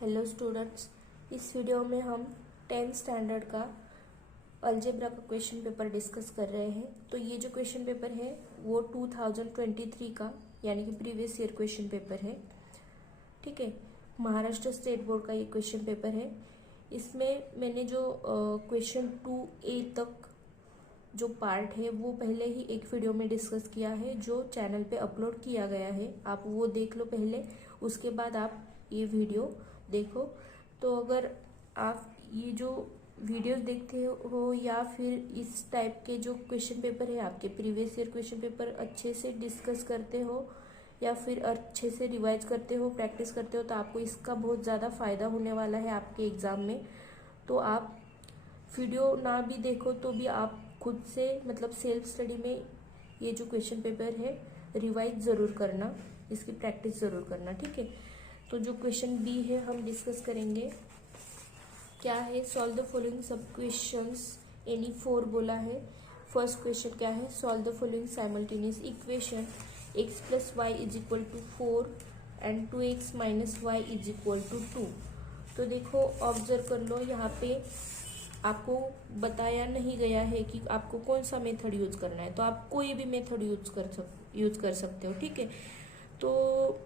Hello students, इस video में हम 10th स्टैंडर्ड का अलजेब्रा का क्वेश्चन पेपर डिस्कस कर रहे हैं। तो ये जो क्वेश्चन पेपर है वो 2023 का यानी कि प्रीवियस ईयर क्वेश्चन पेपर है। ठीक है, महाराष्ट्र स्टेट बोर्ड का ये क्वेश्चन पेपर है। इसमें मैंने जो क्वेश्चन 2A तक जो पार्ट है वो पहले ही एक वीडियो में डिस्कस किया है, जो चैनल पे अपलोड किया गया है। आप वो देख लो पहले, उसके बाद आप ये वीडियो देखो। तो अगर आप ये जो वीडियोस देखते हो या फिर इस टाइप के जो क्वेश्चन पेपर है आपके प्रीवियस ईयर क्वेश्चन पेपर अच्छे से डिस्कस करते हो या फिर अच्छे से रिवाइज करते हो, प्रैक्टिस करते हो, तो आपको इसका बहुत ज़्यादा फ़ायदा होने वाला है आपके एग्ज़ाम में। तो आप वीडियो ना भी देखो तो भी आप खुद से मतलब सेल्फ स्टडी में ये जो क्वेश्चन पेपर है रिवाइज ज़रूर करना, इसकी प्रैक्टिस ज़रूर करना। ठीक है, तो जो क्वेश्चन बी है हम डिस्कस करेंगे। क्या है, सॉल्व द फॉलोइंग सब क्वेश्चंस एनी 4 बोला है। फर्स्ट क्वेश्चन क्या है, solve the following simultaneous equation x + y = 4 and 2x - y = 2। तो देखो ऑब्जर्व कर लो, यहाँ पे आपको बताया नहीं गया है कि आपको कौन सा मेथड यूज करना है, तो आप कोई भी मेथड यूज कर सकते हो। ठीक है, तो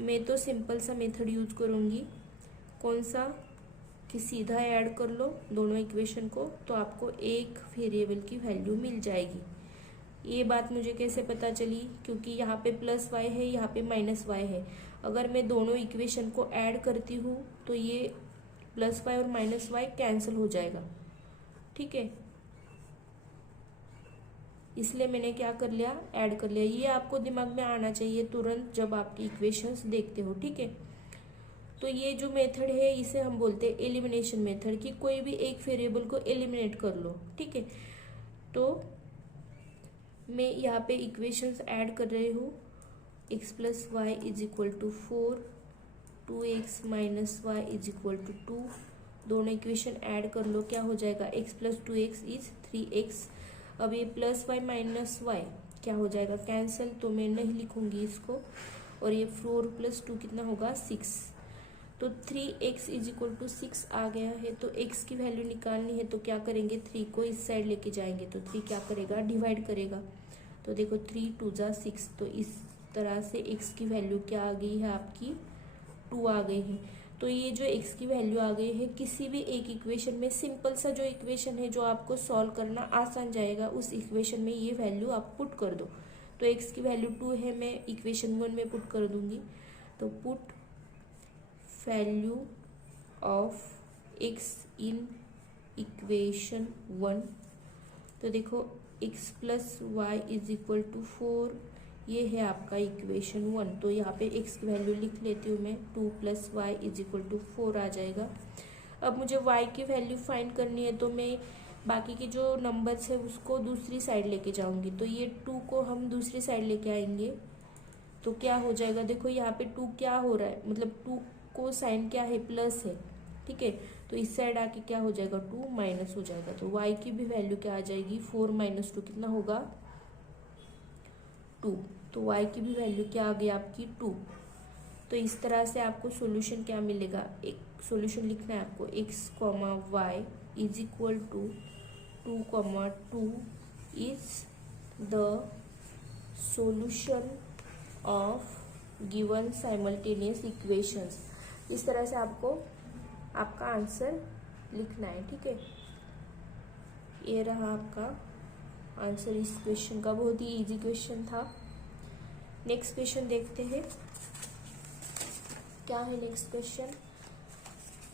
मैं तो सिंपल सा मेथड यूज करूँगी। कौन सा कि सीधा ऐड कर लो दोनों इक्वेशन को, तो आपको एक वेरिएबल की वैल्यू मिल जाएगी। ये बात मुझे कैसे पता चली, क्योंकि यहाँ पे +y है, यहाँ पे -y है। अगर मैं दोनों इक्वेशन को ऐड करती हूँ तो ये +y और -y कैंसिल हो जाएगा। ठीक है, इसलिए मैंने क्या कर लिया, ऐड कर लिया। ये आपको दिमाग में आना चाहिए तुरंत जब आपकी इक्वेशंस देखते हो। ठीक है, तो ये जो मेथड है इसे हम बोलते हैं एलिमिनेशन मेथड, कि कोई भी एक वेरिएबल को एलिमिनेट कर लो। ठीक है, तो मैं यहाँ पे इक्वेशंस ऐड कर रही हूँ। x + y = 4, 2x - y = 2। दोनों इक्वेशन ऐड कर लो, क्या हो जाएगा, x + 2x = 3x। अब ये +y - y क्या हो जाएगा, कैंसिल, तो मैं नहीं लिखूंगी इसको। और ये 4 + 2 कितना होगा, 6। तो 3x = 6 आ गया है। तो x की वैल्यू निकालनी है, तो क्या करेंगे, 3 को इस साइड लेके जाएंगे तो 3 क्या करेगा, डिवाइड करेगा। तो देखो 3 × 2 = 6। तो इस तरह से x की वैल्यू क्या आ गई है, आपकी 2 आ गई है। तो ये जो x की वैल्यू आ गई है, किसी भी एक इक्वेशन में सिंपल सा जो इक्वेशन है जो आपको सॉल्व करना आसान जाएगा, उस इक्वेशन में ये वैल्यू आप पुट कर दो। तो x की वैल्यू 2 है, मैं इक्वेशन 1 में पुट कर दूंगी। तो put value of x in equation 1। तो देखो x + y = 4, ये है आपका इक्वेशन 1। तो यहाँ पे x की वैल्यू लिख लेती हूँ मैं, 2 + y = 4 आ जाएगा। अब मुझे y की वैल्यू फाइंड करनी है, तो मैं बाकी के जो नंबर्स है उसको दूसरी साइड लेके जाऊंगी। तो ये 2 को हम दूसरी साइड लेके आएंगे तो क्या हो जाएगा, देखो यहाँ पे 2 क्या हो रहा है, मतलब 2 को साइन क्या है, प्लस है। ठीक है, तो इस साइड आके क्या हो जाएगा, 2 माइनस हो जाएगा। तो y की भी वैल्यू क्या आ जाएगी, 4 - 2 कितना होगा, 2। तो y की भी वैल्यू क्या आ गई आपकी, 2। तो इस तरह से आपको सॉल्यूशन क्या मिलेगा, एक सॉल्यूशन लिखना है आपको, x, y = 2, 2 is the solution of given simultaneous equations. इस तरह से आपको आपका आंसर लिखना है। ठीक है, ये रहा आपका आंसर इस क्वेश्चन का, बहुत ही इजी क्वेश्चन था। नेक्स्ट क्वेश्चन देखते हैं, क्या है next question.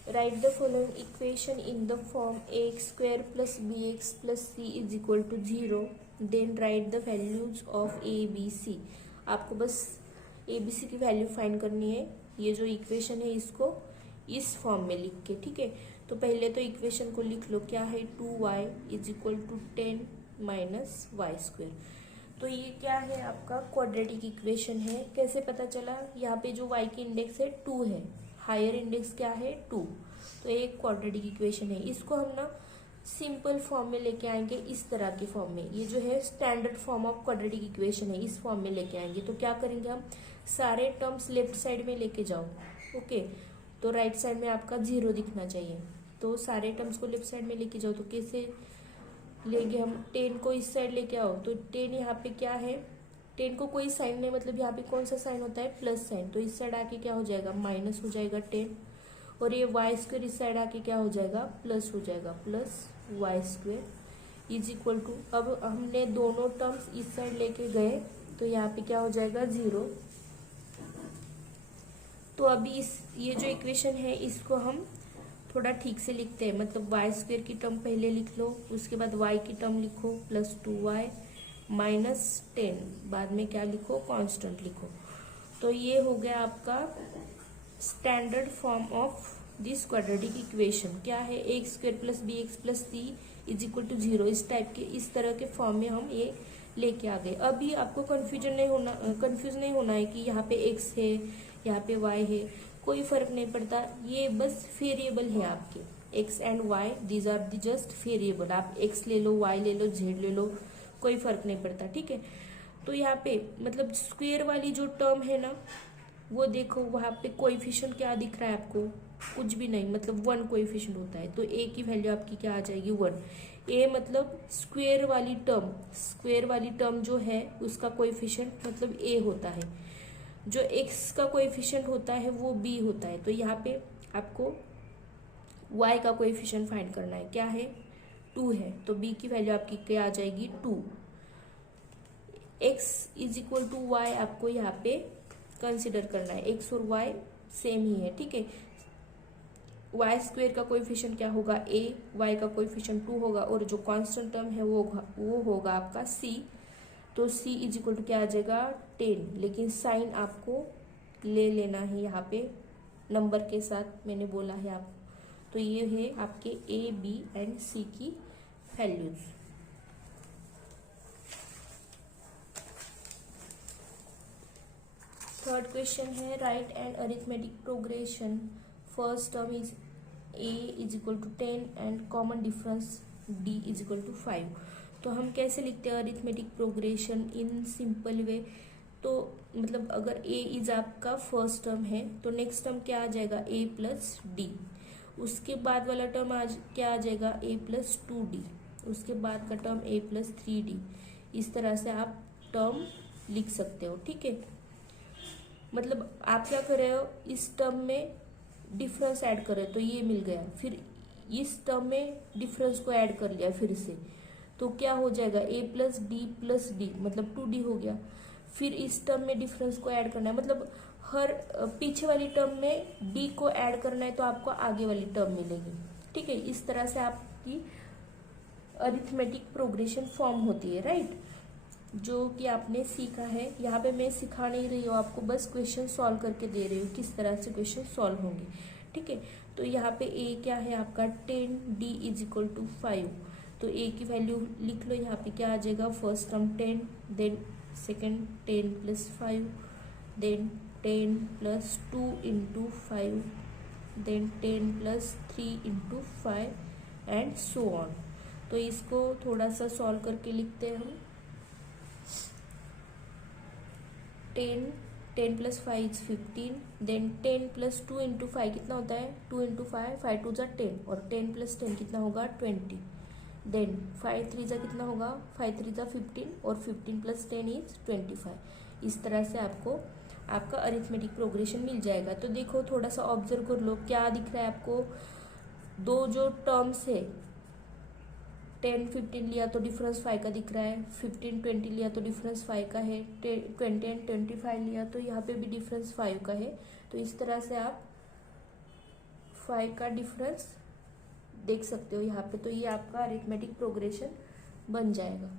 Write the following equation in the form ax² + bx + c = 0, then write the values of a b c। आपको बस a b c की वैल्यू फाइंड करनी है। ये जो इक्वेशन है इसको इस फॉर्म में लिख के। ठीक है, तो पहले तो इक्वेशन को लिख लो, क्या है, 2y = 10 - y²। तो ये क्या है, आपका क्वाड्रेटिक इक्वेशन है। कैसे पता चला, यहाँ पे जो y की इंडेक्स है 2 है, हायर इंडेक्स क्या है, 2। तो एक क्वाड्रेटिक इक्वेशन है। इसको हम ना सिंपल फॉर्म में लेके आएंगे, इस तरह के फॉर्म में। ये जो है standard form of quadratic equation है, इस फॉर्म में लेके आएंगे। तो क्या करेंगे हम, सारे टर्म्स लेफ्ट साइड में लेके जाओ। ओके, तो राइट साइड में आपका 0 दिखना चाहिए। तो सारे टर्म्स को लेफ्ट साइड में लेके जाओ, तो कैसे लेंगे हम? 10 को इस साइड लेके आओ, तो 10 यहाँ पे क्या है, 10 को कोई साइन नहीं, मतलब यहाँ पे कौन सा साइन होता है, प्लस साइन, तो इस साइड आके क्या हो जाएगा, माइनस हो जाएगा 10, और ये वाई स्क्वेयर इस साइड आके क्या हो जाएगा, प्लस हो जाएगा, plus Y square is equal to, अब हमने दोनों टर्म्स इस साइड लेके गए तो यहाँ पे क्या हो जाएगा 0। तो अभी ये जो इक्वेशन है इसको हम थोड़ा ठीक से लिखते हैं, मतलब वाई स्क्वेयर की टर्म पहले लिख लो, उसके बाद वाई की टर्म लिखो प्लस 2y माइनस 10, बाद में क्या लिखो, कांस्टेंट लिखो। तो ये हो गया आपका standard form of this quadratic equation. क्या है, A square plus B X plus C is equal to 0, इस टाइप के, इस तरह के फॉर्म में हम ये लेके आ गए। अभी आपको कंफ्यूज नहीं होना है कि यहाँ पे एक्स है, यहाँ पे वाई है, कोई फर्क नहीं पड़ता, ये बस वेरिएबल है आपके, X and Y, these are the just variable. आप एक्स ले लो, वाई ले लो, जेड ले लो, कोई फर्क नहीं पड़ता, ठीक है। तो यहाँ पे मतलब स्क्वेयर वाली जो टर्म है ना, वो देखो वहां पे कोएफिशिएंट क्या दिख रहा है आपको, कुछ भी नहीं, मतलब 1 कोएफिशिएंट होता है, तो ए की वैल्यू आपकी क्या आ जाएगी, 1। ए मतलब स्क्वेयर वाली टर्म जो है उसका कोएफिशिएंट मतलब ए होता है, जो एक्स का कोएफिशिएंट होता है वो बी होता है। तो यहाँ पे आपको वाई का कोएफिशिएंट फाइंड करना है, क्या है, 2 है, तो बी की वैल्यू आपकी क्या आ जाएगी, 2। X is equal to Y आपको यहाँ पे कंसिडर करना है, एक्स और वाई सेम ही है, ठीक है। वाई स्क्वेयर का कोएफिशिएंट क्या होगा, ए, वाई का कोएफिशिएंट 2 होगा, और जो कांस्टेंट टर्म है वो होगा आपका सी। तो सी इज इक्वल टू क्या आ जाएगा, 10, लेकिन साइन आपको ले लेना है यहाँ पे नंबर के साथ, मैंने बोला है आप। तो ये है आपके ए, बी एंड सी की वैल्यूज। थर्ड क्वेश्चन है, write and arithmetic progression, first term is a is equal to 10 and common difference d is equal to 5। तो हम कैसे लिखते हैं arithmetic progression in simple way? तो मतलब अगर a इज आपका फर्स्ट टर्म है तो नेक्स्ट टर्म क्या आ जाएगा, a प्लस डी, उसके बाद वाला टर्म आज क्या आ जाएगा, a प्लस 2d, उसके बाद का टर्म a प्लस 3d। इस तरह से आप टर्म लिख सकते हो, ठीक है। मतलब आप क्या कर रहे हो, इस टर्म में डिफरेंस ऐड कर रहे हो तो ये मिल गया, फिर इस टर्म में डिफरेंस को ऐड कर लिया फिर से, तो क्या हो जाएगा, a +d मतलब 2d हो गया। फिर इस टर्म में डिफरेंस को ऐड करना है, मतलब हर पीछे वाली टर्म में d को ऐड करना है तो आपको आगे वाली टर्म मिलेगी, ठीक है। इस तरह से आपकी अरिथमेटिक प्रोग्रेशन फॉर्म होती है, राइट, जो कि आपने सीखा है। यहाँ पे मैं सिखा नहीं रही हूँ आपको, बस क्वेश्चन सॉल्व करके दे रही हूँ किस तरह से क्वेश्चन सॉल्व होंगे, ठीक है। तो यहाँ पे a क्या है आपका 10, d इज इक्वल टू 5, तो a की वैल्यू लिख लो, यहाँ पे क्या आ जाएगा, first term 10, then second 10 plus 5, then 10 plus 2 into 5, then 10 plus 3 into 5 and so on. तो इसको थोड़ा सा सॉल्व करके लिखते हैं हम। 10 plus 5 is 15, then 10 plus 2 into 5 कितना होता है, 2 इंटू 5, 5 2 जा 10, और 10 प्लस 10 कितना होगा 20, देन 5 3 जा कितना होगा, 5 3 जा 15, और 15 प्लस 10 इज 25। इस तरह से आपको आपका अरिथमेटिक प्रोग्रेशन मिल जाएगा। तो देखो थोड़ा सा ऑब्जर्व कर लो, क्या दिख रहा है आपको, दो जो टर्म्स है 10 15 लिया तो डिफरेंस 5 का दिख रहा है, 15 20 लिया तो डिफरेंस 5 का है, 20 एंड 25 लिया तो यहाँ पे भी डिफरेंस 5 का है। तो इस तरह से आप 5 का डिफरेंस देख सकते हो यहाँ पे, तो ये आपका अरिथमेटिक प्रोग्रेशन बन जाएगा।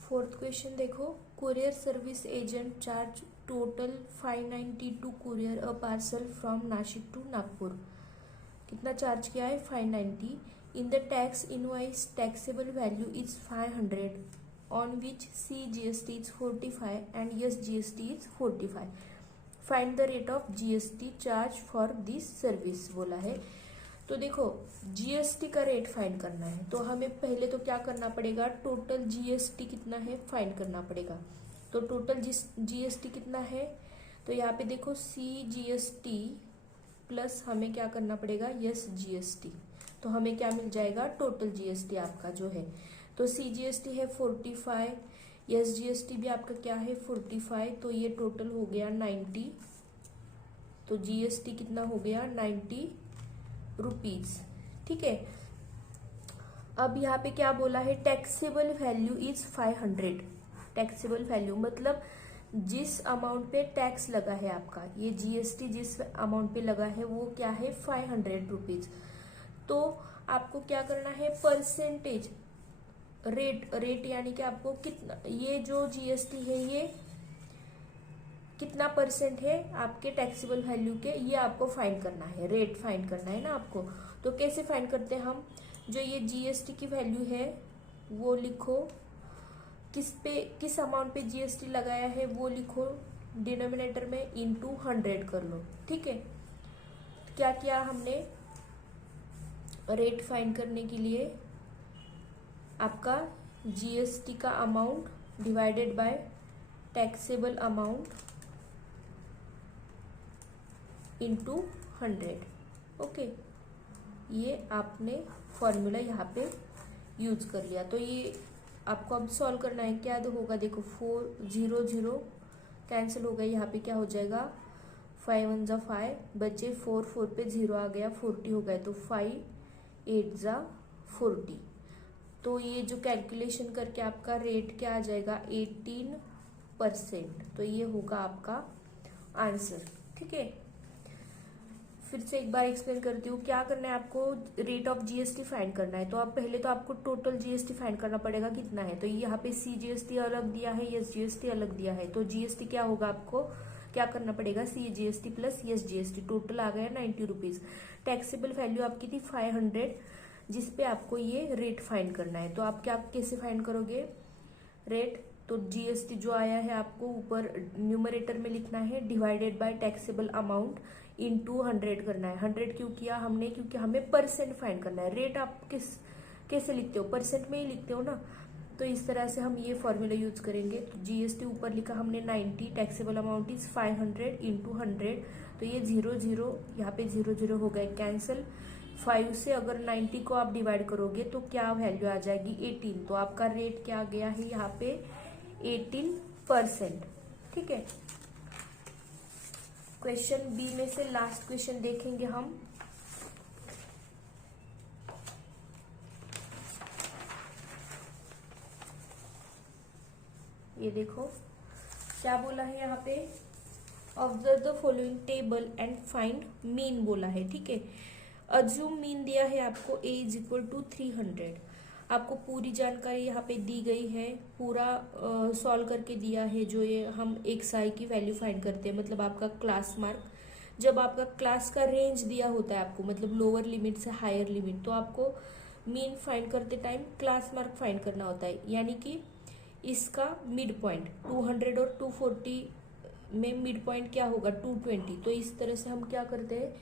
फोर्थ क्वेश्चन देखो, courier service agent charge total 590 to courier a parcel from Nashik to Nagpur. कितना चार्ज किया है, 590। In the tax invoice taxable value is 500, on which C GST is 45 and S GST is 45। Find the rate of GST charge for this service बोला है। तो देखो GST का rate find करना है, तो हमें पहले तो क्या करना पड़ेगा, टोटल GST कितना है फाइंड करना पड़ेगा। तो टोटल GST कितना है, तो यहाँ पे देखो CGST प्लस हमें क्या करना पड़ेगा SGST, तो हमें क्या मिल जाएगा टोटल GST आपका जो है। तो CGST है 45, SGST भी आपका क्या है 45, तो ये टोटल हो गया 90। तो GST कितना हो गया 90 रुपीज। ठीक है, अब यहाँ पे क्या बोला है taxable value is 500। Taxable value मतलब जिस अमाउंट पे टैक्स लगा है आपका, ये GST जिस अमाउंट पे लगा है वो क्या है 500 रुपीज। तो आपको क्या करना है परसेंटेज रेट यानी कि आपको कितना, ये जो GST है ये कितना परसेंट है आपके टैक्सेबल वैल्यू के, ये आपको फाइंड करना है, रेट फाइंड करना है ना आपको। तो कैसे फाइंड करते हैं हम, जो ये GST की वैल्यू है वो लिखो, किस अमाउंट पे GST लगाया है वो लिखो डिनोमिनेटर में, इनटू 100 कर लो। ठीक है, क्या किया हमने रेट फाइंड करने के लिए, आपका GST का amount divided by taxable amount into 100। Okay, ये आपने फॉर्मूला यहाँ पे यूज कर लिया। तो ये आपको अब सॉल्व करना है, क्या होगा देखो 4 0 0 कैंसिल हो गया, यहाँ पे क्या हो जाएगा 5 1 जा 5 बचे 4 4 पे 0 आ गया 40 हो गया, तो 5 8 जा 40। तो ये जो कैलकुलेशन करके आपका रेट क्या आ जाएगा 18%। तो ये होगा आपका आंसर। ठीक है, फिर से एक बार एक्सप्लेन करती हूँ क्या करना है आपको, रेट ऑफ GST फाइंड करना है। तो आप पहले तो आपको टोटल GST फाइंड करना पड़ेगा कितना है। तो यहाँ पे CGST अलग दिया है, SGST अलग दिया है, तो GST क्या होगा आपको क्या करना पड़ेगा CGST प्लस SGST, टोटल आ गया 90 रुपीज। टैक्सेबल वैल्यू आपकी थी 500, जिसपे आपको ये रेट फाइंड करना है। तो आप क्या कैसे फाइंड करोगे रेट, तो GST जो आया है आपको ऊपर न्यूमरेटर में लिखना है divided by taxable amount into 100 करना है। 100 क्यों किया हमने, क्योंकि हमें परसेंट फाइंड करना है। रेट आप कैसे लिखते हो, परसेंट में ही लिखते हो ना, तो इस तरह से हम ये फॉर्मूला यूज करेंगे। तो GST ऊपर लिखा हमने 90, टैक्सेबल अमाउंट इज 500 इंटू 100, तो ये 0 0 यहाँ पे 0 0 हो गए कैंसिल। 5 से अगर 90 को आप डिवाइड करोगे तो क्या वैल्यू आ जाएगी 18, तो आपका रेट क्या आ गया है यहाँ पे 18%। ठीक है, क्वेश्चन बी में से लास्ट क्वेश्चन देखेंगे हम। ये देखो क्या बोला है यहाँ पे, observe the following table and find mean बोला है। ठीक है, अज्यूम मीन दिया है आपको a इज इक्वल टू 300। आपको पूरी जानकारी यहाँ पे दी गई है, पूरा सॉल्व करके दिया है। जो ये हम XI की वैल्यू फाइंड करते हैं, मतलब आपका क्लास मार्क, जब आपका क्लास का रेंज दिया होता है आपको, मतलब लोअर लिमिट से हायर लिमिट, तो आपको मीन फाइंड करते टाइम क्लास मार्क फाइंड करना होता है। यानी कि इसका मिड पॉइंट 200 और 240 में मिड पॉइंट क्या होगा 220। तो इस तरह से हम क्या करते हैं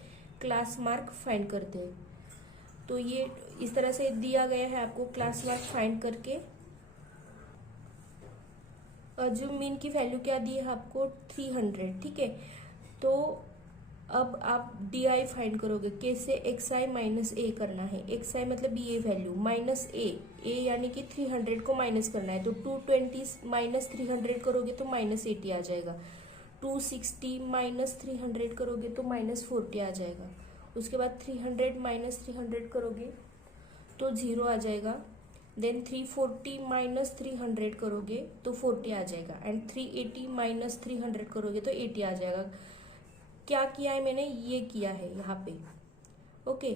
क्लास मार्क फाइंड करते हैं। तो ये इस तरह से दिया गया है आपको क्लास मार्क फाइंड करके। जो मीन की वैल्यू क्या दी है आपको 300। ठीक है, तो अब आप DI फाइंड करोगे कैसे, XI माइनस A करना है। XI मतलब ये वैल्यू माइनस A यानी कि 300 को माइनस करना है। तो 220 माइनस 300 करोगे तो माइनस 80 आ जाएगा। 260 माइनस 300 करोगे तो माइनस 40 आ जाएगा। उसके बाद 300 माइनस 300 करोगे तो 0 आ जाएगा। देन 340 माइनस 300 करोगे तो 40 आ जाएगा। एंड 380 माइनस 300 करोगे तो 80 आ जाएगा। क्या किया है मैंने, ये किया है यहाँ पे। ओके,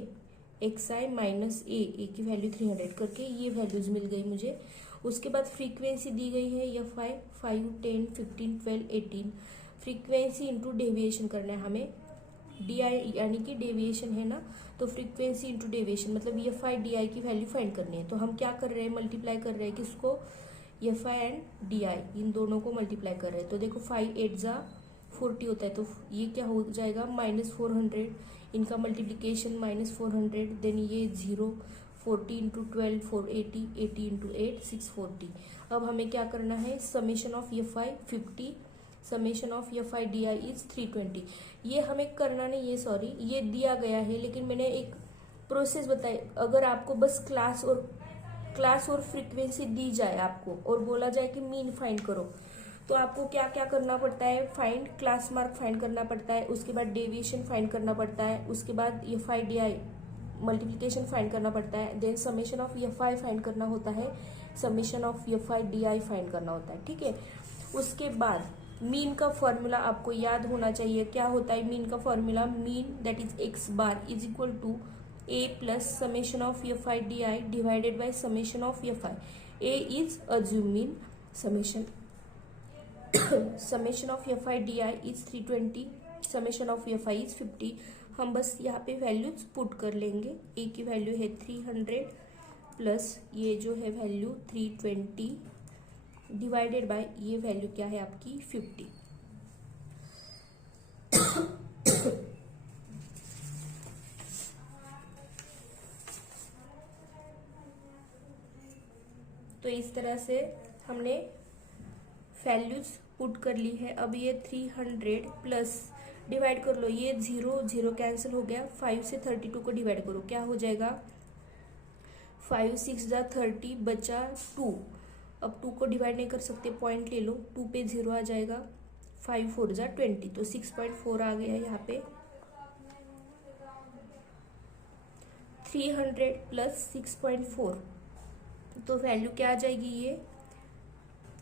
XI माइनस A की वैल्यू 300 करके ये वैल्यूज मिल गई मुझे। उसके बाद फ्रीक्वेंसी दी गई है FI 5 10 15 12 18। फ्रीक्वेंसी इंटू डेविएशन करना है हमें। DI यानी कि डेविएशन है ना, तो फ्रीक्वेंसी इंटू डेविएशन मतलब FI DI की वैल्यू फाइंड करनी है। तो हम क्या कर रहे हैं, मल्टीप्लाई कर रहे हैं किसको, FI एंड DI, इन दोनों को मल्टीप्लाई कर रहे हैं। तो देखो 5 8 जा 40 होता है, तो ये क्या हो जाएगा -400। इनका मल्टीप्लीकेशन -400, देन ये 0 40 इंटू 12 480 80 इंटू 8 640। अब हमें क्या करना है, summation of FI 50 summation of F I D I is 320। ये हमें करना नहीं है, सॉरी, ये दिया गया है, लेकिन मैंने एक प्रोसेस बताई। अगर आपको बस क्लास और फ्रीक्वेंसी दी जाए आपको और बोला जाए कि मीन फाइंड करो, तो आपको क्या क्या करना पड़ता है? फाइंड क्लास मार्क फाइंड करना पड़ता है, उसके बाद डेविएशन फाइंड करना पड़ता है, उसके बाद F I D I multiplication find करना पड़ता है, then summation of F I find करना होता है, summation of F I D I find करना होता है, ठीक है। उसके बाद मीन का फॉर्मूला आपको याद होना चाहिए। क्या होता है मीन का formula? Mean that is X bar is equal to A plus summation of F I D I divided by summation of F I. A is assumed mean, summation of F I D I is 320, summation of F I is 50। हम बस यहाँ पे values put कर लेंगे। ए की value है 300 plus ये जो है वैल्यू 320 डिवाइडेड बाय ये वैल्यू क्या है आपकी 50। तो इस तरह से हमने वैल्यूज पुट कर ली है। अब ये 300 प्लस डिवाइड कर लो, ये 0 0 कैंसिल हो गया। 5 से 32 को डिवाइड करो, क्या हो जाएगा? 5 6 जा 30 बचा 2। अब 2 को डिवाइड नहीं कर सकते, पॉइंट ले लो, 2 पे 0 आ जाएगा। 5 4 जा 20, तो 6.4 आ गया यहाँ पे। 300 प्लस 6.4, तो वैल्यू क्या आ जाएगी? ये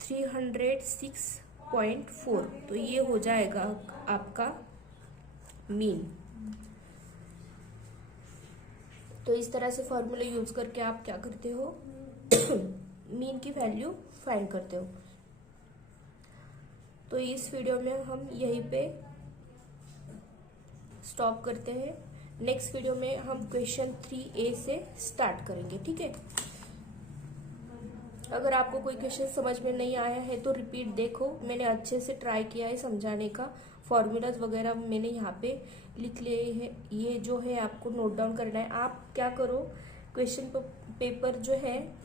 306.4, तो ये हो जाएगा आपका मीन। तो इस तरह से फॉर्मूला यूज करके आप क्या करते हो? मीन की वैल्यू फाइंड करते हो। तो इस वीडियो में हम यहीं पे स्टॉप करते हैं। नेक्स्ट वीडियो में हम क्वेश्चन 3A से स्टार्ट करेंगे, ठीक है। अगर आपको कोई क्वेश्चन समझ में नहीं आया है तो रिपीट देखो, मैंने अच्छे से ट्राई किया है समझाने का। फॉर्मूलाज वगैरह मैंने यहाँ पे लिख लिए हैं, ये जो है आपको नोट डाउन करना है। आप क्या करो, क्वेश्चन पेपर जो है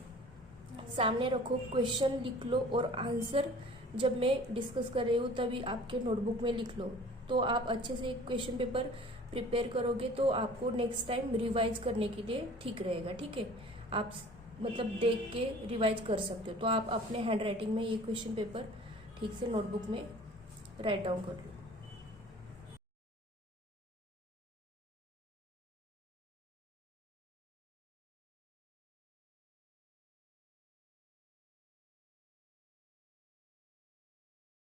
सामने रखो, क्वेश्चन लिख लो और आंसर जब मैं डिस्कस कर रही हूँ तभी आपके नोटबुक में लिख लो। तो आप अच्छे से क्वेश्चन पेपर प्रिपेयर करोगे तो आपको नेक्स्ट टाइम रिवाइज करने के लिए ठीक रहेगा, ठीक है। आप मतलब देख के रिवाइज कर सकते हो। तो आप अपने हैंड राइटिंग में ये क्वेश्चन पेपर ठीक से नोटबुक में राइट डाउन कर लो।